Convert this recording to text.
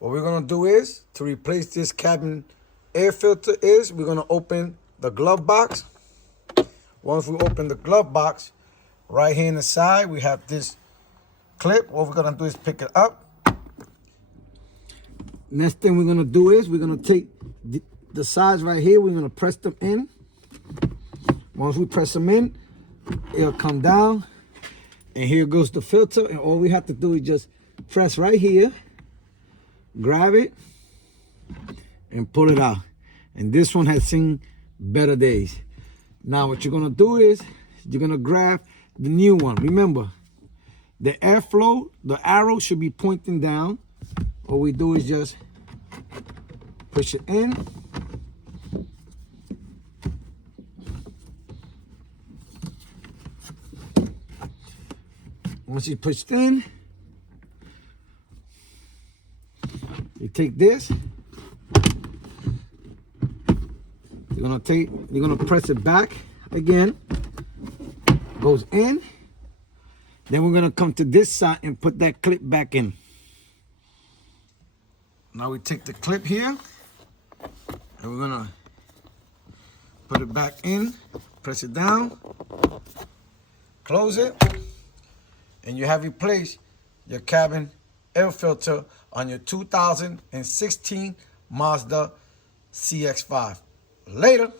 What we're gonna do is, to replace this cabin air filter is, we're gonna open the glove box. Once we open the glove box, right here in the side, we have this clip. What we're gonna do is pick it up. Next thing we're gonna do is, we're gonna take the sides right here, we're gonna press them in. Once we press them in, it'll come down. And here goes the filter. And all we have to do is just press right here, grab it, and pull it out. And this one has seen better days. Now what you're gonna do is, you're gonna grab the new one. Remember, the airflow, the arrow should be pointing down. All we do is just push it in. Once you push it in, you take this. You're gonna press it back again. Goes in. Then we're gonna come to this side and put that clip back in. Now we take the clip here and we're gonna put it back in, press it down, close it, and you have replaced your cabin air filter on your 2016 Mazda CX5. Later.